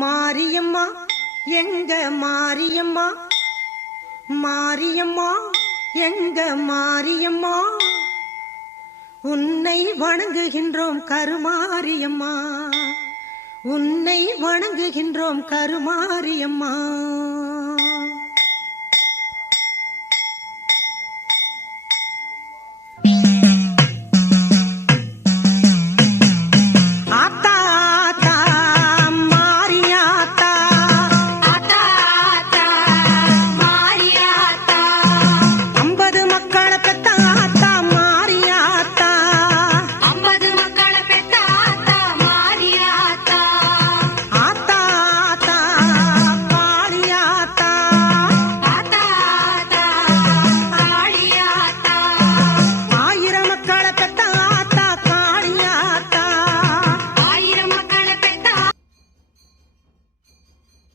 மாரியம்மா எங்க மாரியம்மா, மாரியம்மா எங்க மாரியம்மா, உன்னை வணங்குகின்றோம் கருமாரியம்மா, உன்னை வணங்குகின்றோம் கருமாரியம்மா.